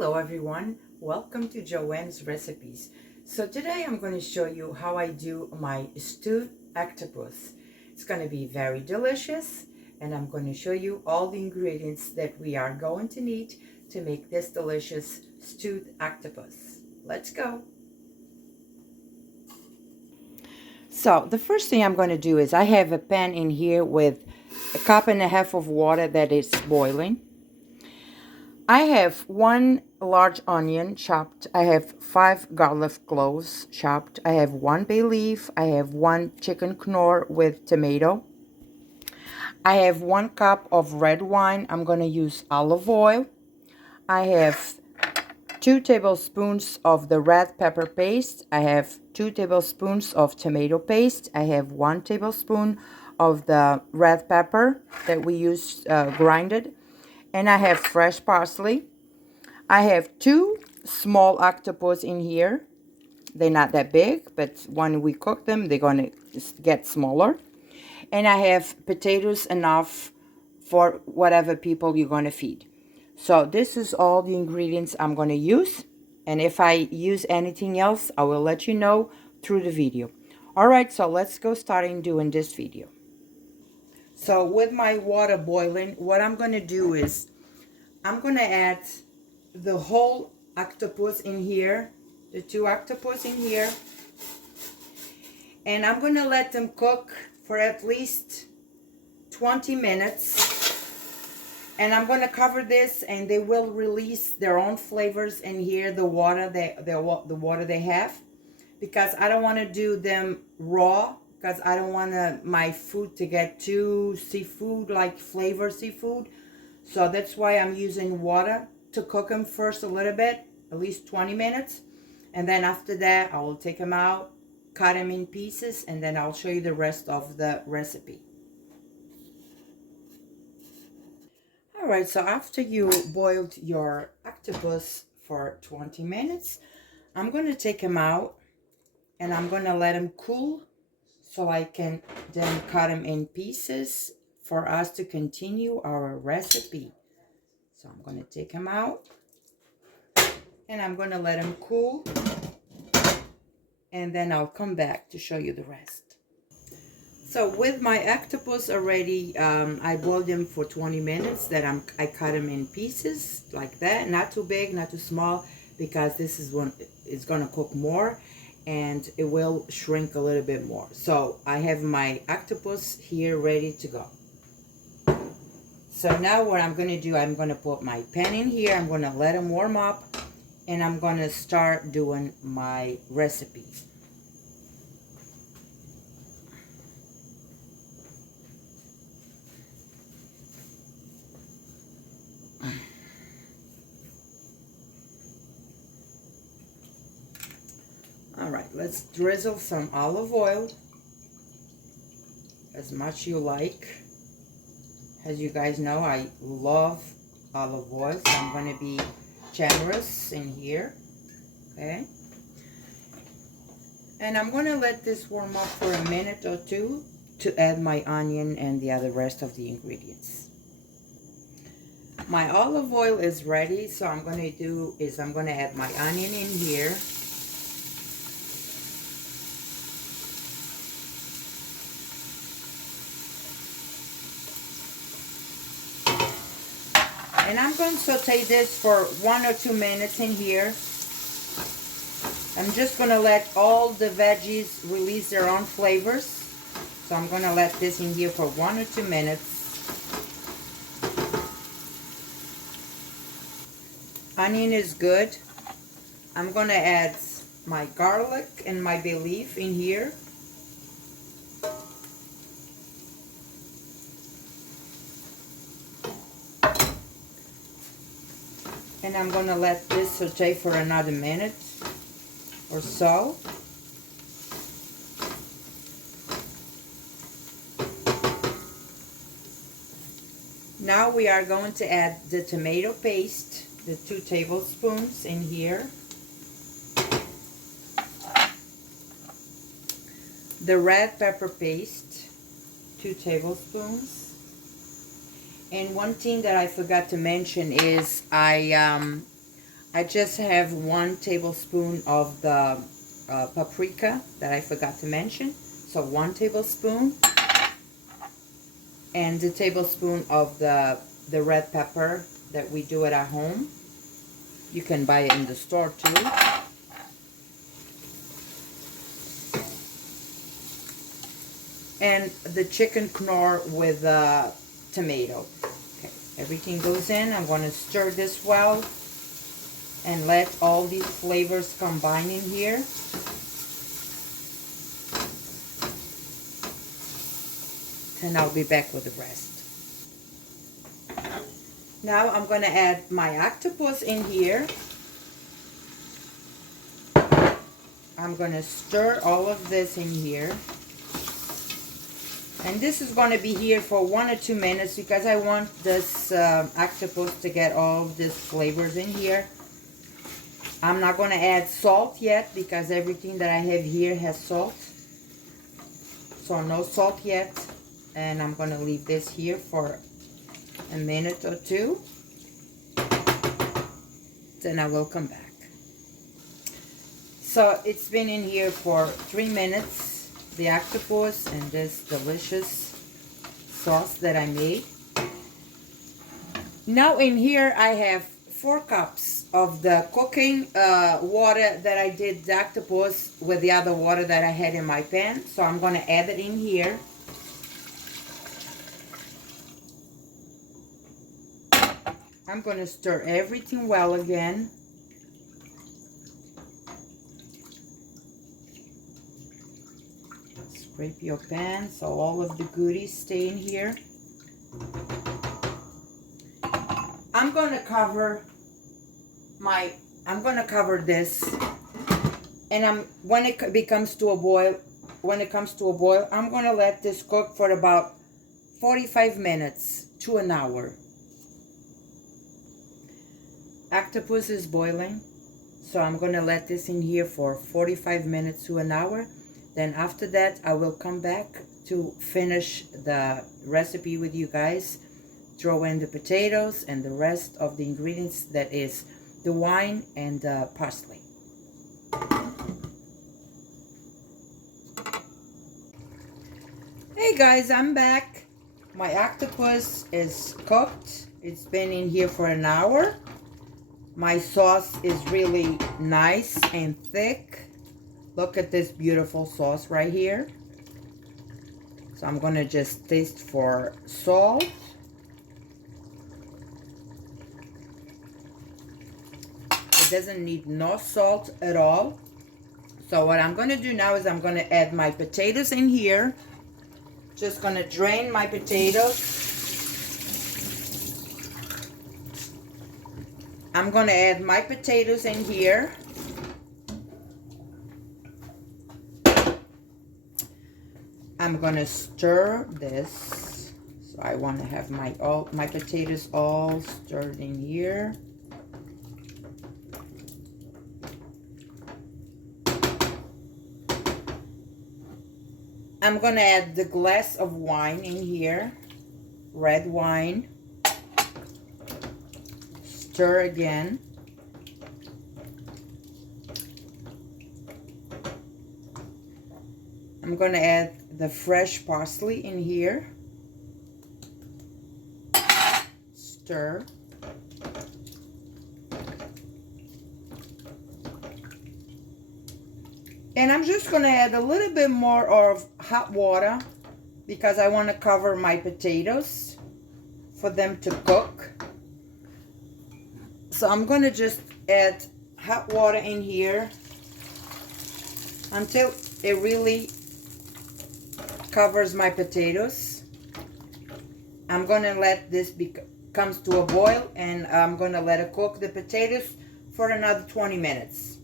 Hello everyone, welcome to Joanne's Recipes. So today I'm going to show you how I do my stewed octopus. It's going to be very delicious and I'm going to show you all the ingredients that we are going to need to make this delicious stewed octopus. Let's go! So the first thing I'm going to do is I have a pan in here with a cup and a half of water that is boiling. I have 1 large onion chopped. I have 5 garlic cloves chopped. I have 1 bay leaf. I have 1 chicken knorr with tomato. I have 1 cup of red wine. I'm going to use olive oil. I have 2 tablespoons of the red pepper paste. I have 2 tablespoons of tomato paste. I have 1 tablespoon of the red pepper that we used grinded. And I have fresh parsley. I have 2 small octopus in here. They're not that big, but when we cook them, they're going to get smaller. And I have potatoes enough for whatever people you're going to feed. So this is all the ingredients I'm going to use. And if I use anything else, I will let you know through the video. Alright, so let's go starting doing this video. So with my water boiling, what I'm going to do is I'm going to add the whole octopus in here, the 2 octopus in here, and I'm going to let them cook for at least 20 minutes, and I'm going to cover this and they will release their own flavors in here, the water they have, because I don't want to do them raw, because I don't want my food to get too seafood, like flavor seafood. So that's why I'm using water to cook them first a little bit, at least 20 minutes. And then after that, I will take them out, cut them in pieces, and then I'll show you the rest of the recipe. Alright, so after you boiled your octopus for 20 minutes, I'm going to take them out and I'm going to let them cool so I can then cut them in pieces for us to continue our recipe. So I'm going to take them out and I'm going to let them cool, and then I'll come back to show you the rest. So with my octopus already, I boiled them for 20 minutes. That I cut them in pieces like that, not too big, not too small, because this is when it's going to cook more and it will shrink a little bit more. So I have my octopus here ready to go. So now what I'm going to do, I'm going to put my pan in here. I'm going to let them warm up and I'm going to start doing my recipe. All right, let's drizzle some olive oil, as much you like. As you guys know, I love olive oil, so I'm going to be generous in here, okay? And I'm going to let this warm up for a minute or two to add my onion and the other rest of the ingredients. My olive oil is ready, so I'm going to do is I'm going to add my onion in here. And I'm going to saute this for 1 or 2 minutes in here. I'm just going to let all the veggies release their own flavors. So I'm going to let this in here for 1 or 2 minutes. Onion is good. I'm going to add my garlic and my bay leaf in here. And I'm going to let this saute for another minute or so. Now we are going to add the tomato paste, the 2 tablespoons in here. The red pepper paste, 2 tablespoons. And one thing that I forgot to mention is I I just have 1 tablespoon of the paprika that I forgot to mention. So 1 tablespoon. And a tablespoon of the red pepper that we do it at home. You can buy it in the store too. And the chicken knorr with tomato. Okay, everything goes in. I'm going to stir this well and let all these flavors combine in here. And I'll be back with the rest. Now I'm going to add my octopus in here. I'm going to stir all of this in here. And this is going to be here for 1 or 2 minutes because I want this octopus to get all of these flavors in here. I'm not going to add salt yet because everything that I have here has salt. So no salt yet. And I'm going to leave this here for a minute or 2. Then I will come back. So it's been in here for 3 minutes, the octopus and this delicious sauce that I made. Now in here I have 4 cups of the cooking water that I did the octopus with the other water that I had in my pan. So I'm going to add it in here. I'm going to stir everything well again. Scrape your pan so all of the goodies stay in here. I'm going to cover this, and when it comes to a boil, I'm going to let this cook for about 45 minutes to an hour. Octopus is boiling, so I'm going to let this in here for 45 minutes to an hour. Then after that, I will come back to finish the recipe with you guys. Throw in the potatoes and the rest of the ingredients, that is the wine and the parsley. Hey guys, I'm back. My octopus is cooked. It's been in here for an hour. My sauce is really nice and thick. Look at this beautiful sauce right here. So I'm going to just taste for salt. It doesn't need no salt at all. So what I'm going to do now is I'm going to add my potatoes in here. Just going to drain my potatoes. I'm going to add my potatoes in here. I'm going to stir this. So I want to have my potatoes all stirred in here. I'm going to add the glass of wine in here. Red wine. Stir again. I'm going to add the fresh parsley in here. Stir. And I'm just going to add a little bit more of hot water because I want to cover my potatoes for them to cook. So I'm going to just add hot water in here until it really covers my potatoes. I'm going to let this comes to a boil, and I'm going to let it cook the potatoes for another 20 minutes.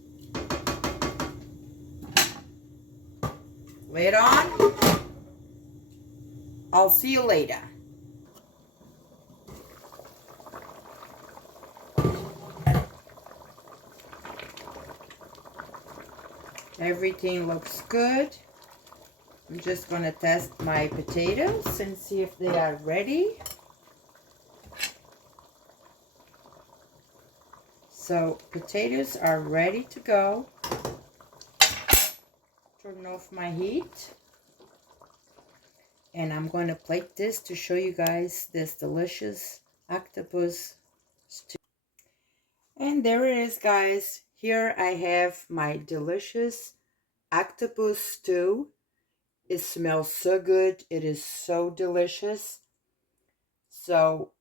Lid on. I'll see you later. Everything looks good. I'm just going to test my potatoes and see if they are ready. So potatoes are ready to go. Turn off my heat. And I'm going to plate this to show you guys this delicious octopus stew. And there it is, guys. Here I have my delicious octopus stew. It smells so good. It is so delicious. So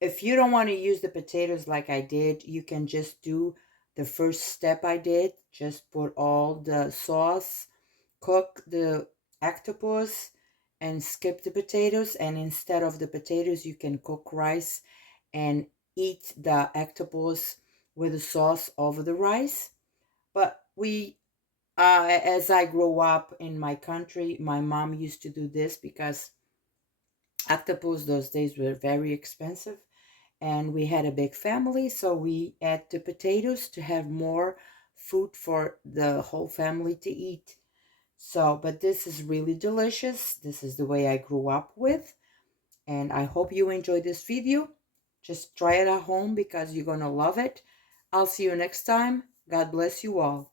if you don't want to use the potatoes like I did, you can just do the first step I did. Just put all the sauce, cook the octopus, and skip the potatoes. And instead of the potatoes, you can cook rice and eat the octopus with the sauce over the rice. But as I grow up in my country, my mom used to do this because octopus those days were very expensive, and we had a big family, so we add the potatoes to have more food for the whole family to eat. So, but this is really delicious. This is the way I grew up with, and I hope you enjoyed this video. Just try it at home because you're gonna love it. I'll see you next time. God bless you all.